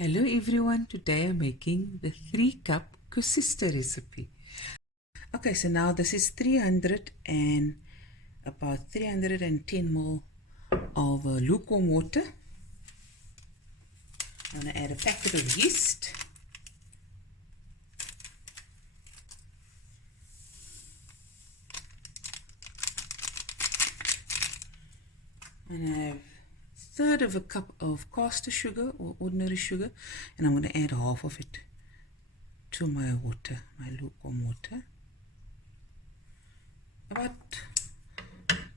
Hello everyone, today I'm making the 3-cup Koesister recipe. Okay, so now this is about 310 ml of lukewarm water. I'm going to add a packet of yeast. And I have a third of a cup of caster sugar or ordinary sugar, and I'm going to add half of it to my water, my lukewarm water. About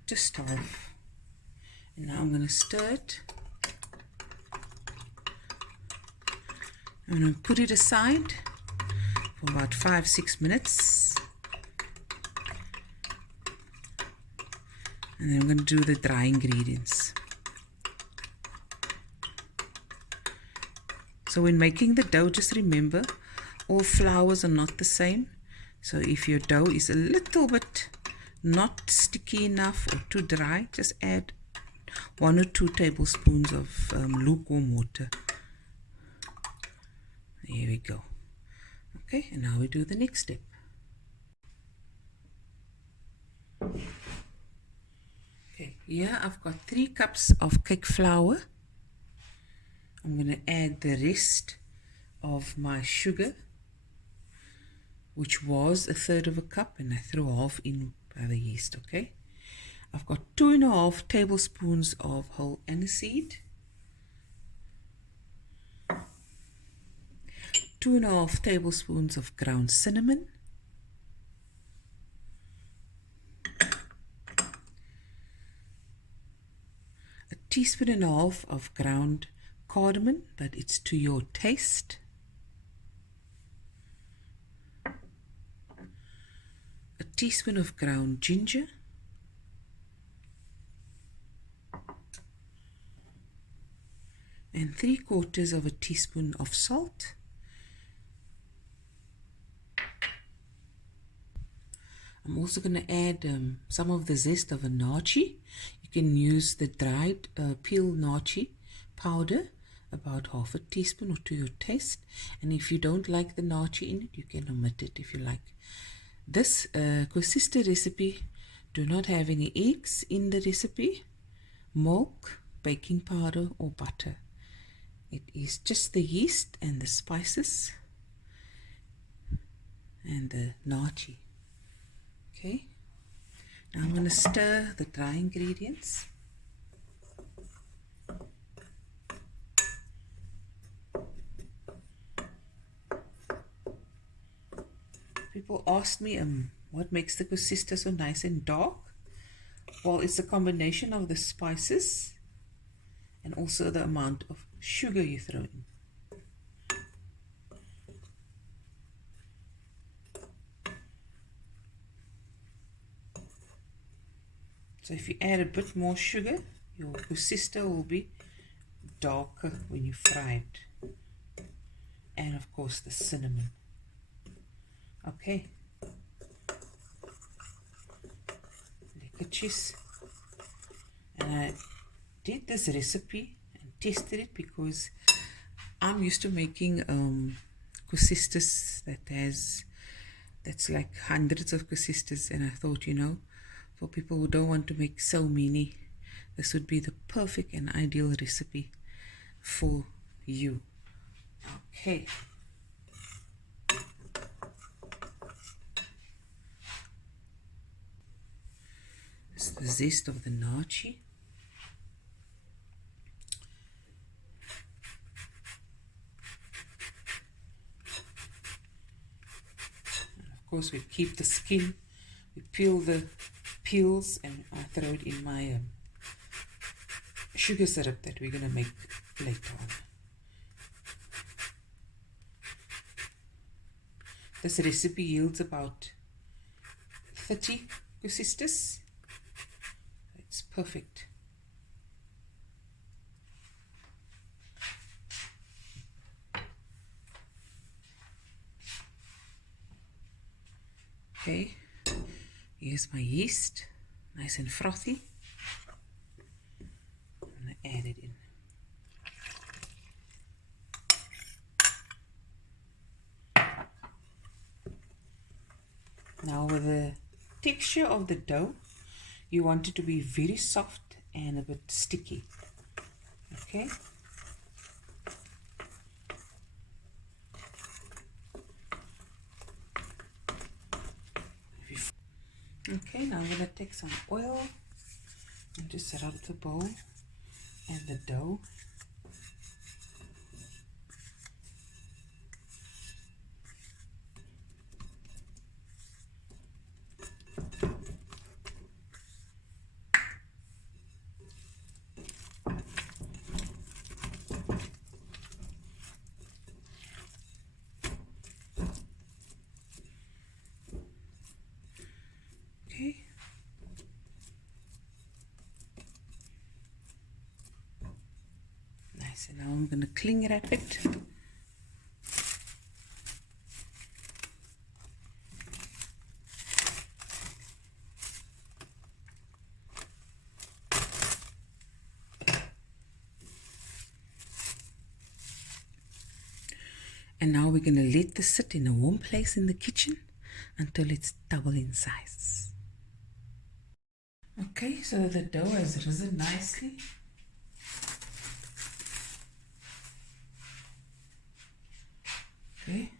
just half. And now I'm going to stir it. I'm going to put it aside for about 5-6 minutes. And then I'm going to do the dry ingredients. So when making the dough, just remember, all flours are not the same. So if your dough is a little bit not sticky enough or too dry, just add 1 or 2 tablespoons of lukewarm water. There we go. Okay, and now we do the next step. Okay, here I've got 3 cups of cake flour. I'm going to add the rest of my sugar, which was a third of a cup, and I threw half in by the yeast. Okay, I've got 2.5 tablespoons of whole aniseed, 2.5 tablespoons of ground cinnamon, a teaspoon and a half of ground cardamom, but it's to your taste, a teaspoon of ground ginger, and 3/4 of a teaspoon of salt. I'm also going to add some of the zest of a nachi. You can use the dried peeled nachi powder, about half a teaspoon or to your taste. And if you don't like the nachi in it, you can omit it if you like. This Koesister recipe do not have any eggs in the recipe, milk, baking powder or butter. It is just the yeast and the spices and the nachi. Okay, now I'm going to stir the dry ingredients. People ask me what makes the Koesister so nice and dark. Well, it's a combination of the spices and also the amount of sugar you throw in. So if you add a bit more sugar, your Koesister will be darker when you fry it. And of course the cinnamon. Okay. Lekker. And I did this recipe and tested it because I'm used to making Koesisters that's like hundreds of Koesisters, and I thought, you know, for people who don't want to make so many, this would be the perfect and ideal recipe for you. Okay. It's the zest of the nachi. And of course, we keep the skin. We peel the peels, and I throw it in my sugar syrup that we're going to make later on. This recipe yields about 30 Koesisters. It's perfect. Okay, here's my yeast, nice and frothy. I'm going to add it in. Now with the texture of the dough, you want it to be very soft and a bit sticky. Okay. Okay, now I'm going to take some oil and just rub the bowl and the dough. Okay. Nice, and now I'm going to cling wrap it. And now we're going to let this sit in a warm place in the kitchen until it's double in size. Okay, so the dough has risen nicely. Okay.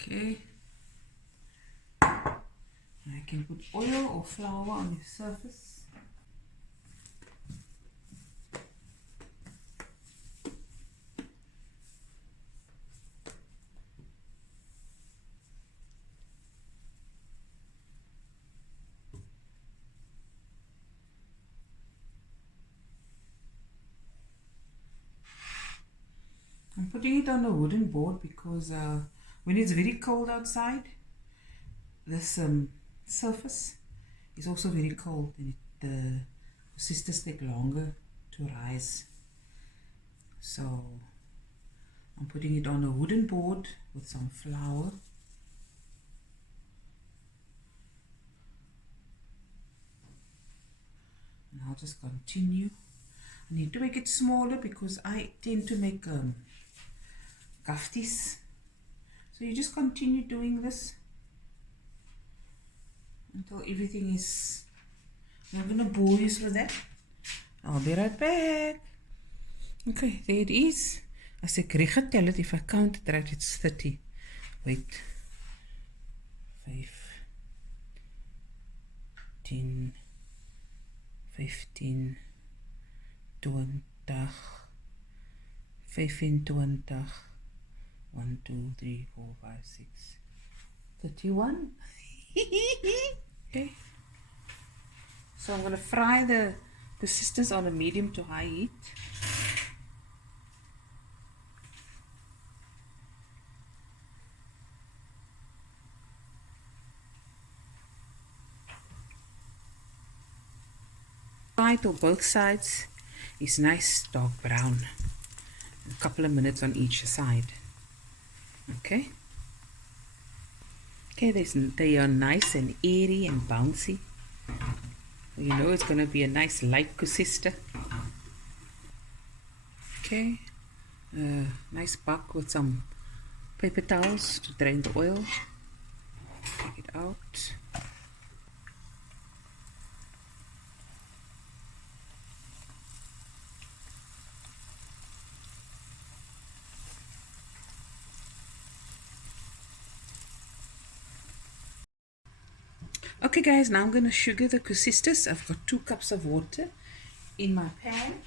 Okay. And I can put oil or flour on the surface. I'm putting it on a wooden board because when it's very cold outside, this surface is also very cold and the Koesisters take longer to rise. So I'm putting it on a wooden board with some flour. And I'll just continue. I need to make it smaller because I tend to make kafties. So you just continue doing this until everything is. I'm going to bore you with that. I'll be right back. Okay, there it is. As ek reg getel het, if I count it right, it's 30. Wait. 5, 10, 15, 20, 25. 1, 2, 3, 4, 5, 6, 31. Okay. So I'm going to fry the Koesisters on a medium to high heat. Fry till both sides is nice dark brown. A couple of minutes on each side. Okay. Okay, they are nice and airy and bouncy. You know it's going to be a nice light Koesister. Okay. Nice buck with some paper towels to drain the oil. Take it out. Okay guys, now I'm going to sugar the Koesisters. I've got 2 cups of water in my pan.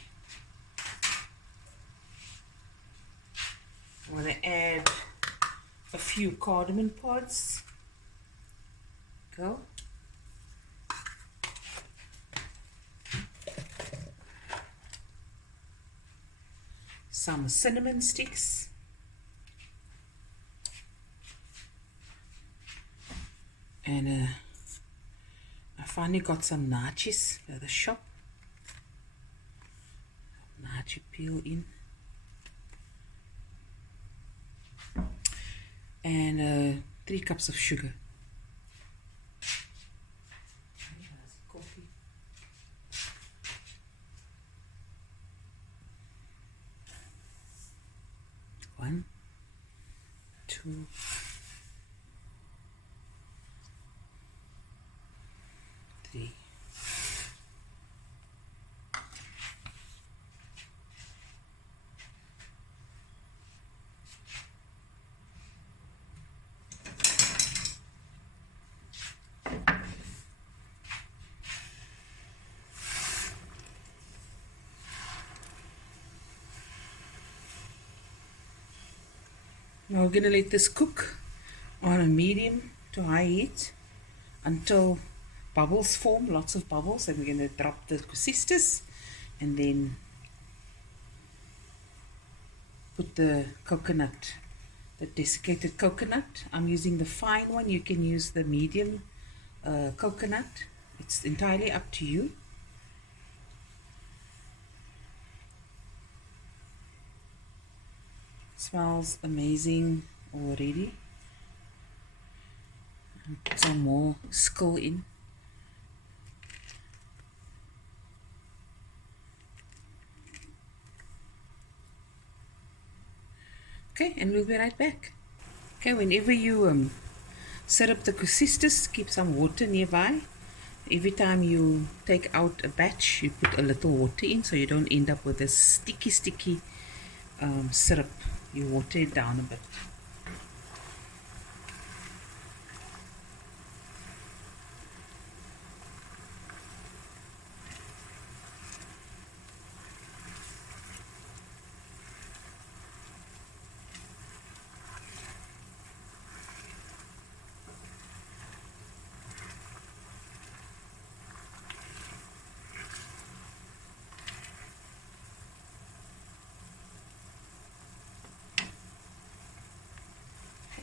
I'm going to add a few cardamom pods. Go. Some cinnamon sticks. And I finally got some nachos at the shop. Nacho peel in. And 3 cups of sugar. Coffee. 1, 2, there. Now we're going to let this cook on a medium to high heat until bubbles form, lots of bubbles, and we're going to drop the Koesisters and then put the coconut, the desiccated coconut. I'm using the fine one. You can use the medium coconut. It's entirely up to you. Smells amazing already. Put some more skill in. Okay, and we'll be right back. Okay, whenever you syrup the Koesisters, keep some water nearby. Every time you take out a batch, you put a little water in so you don't end up with this sticky syrup. You water it down a bit.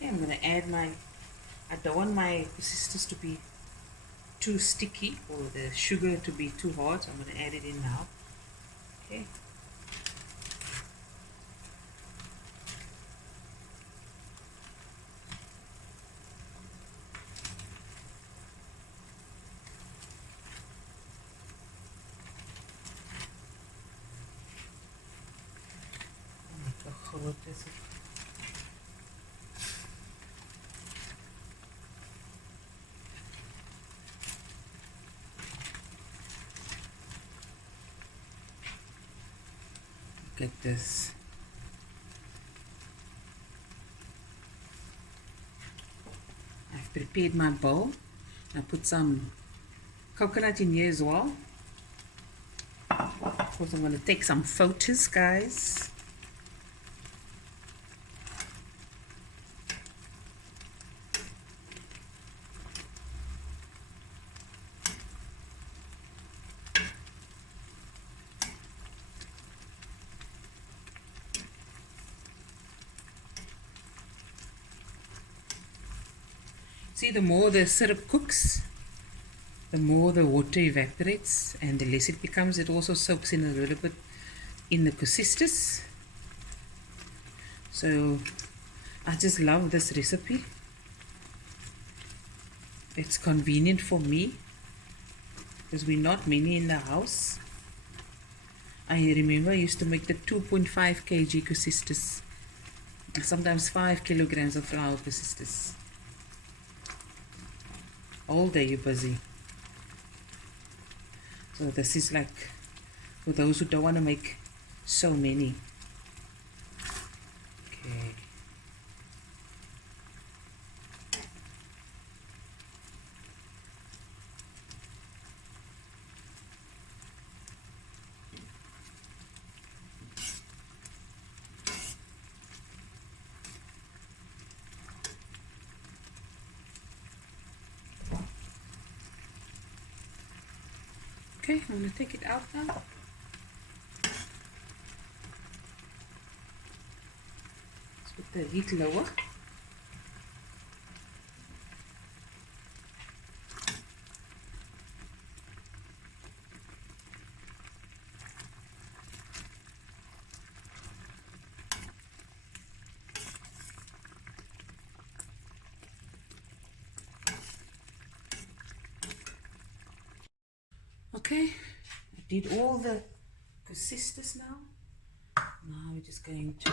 I'm going to add I don't want my Koesisters to be too sticky or the sugar to be too hard, so I'm going to add it in now. Okay. Look at this. I've prepared my bowl. I put some coconut in here as well. Of course, I'm going to take some photos, guys. See, the more the syrup cooks, the more the water evaporates and the less it becomes. It also soaks in a little bit in the Koesisters. So I just love this recipe. It's convenient for me because we're not many in the house. I remember I used to make the 2.5 kg Koesisters and sometimes 5 kilograms of flour Koesisters. All day you're busy. So this is like for those who don't want to make so many. Okay. Okay, I'm going to take it out now. Let's put the heat lower. Okay, I did all the Koesisters now. Now we're just going to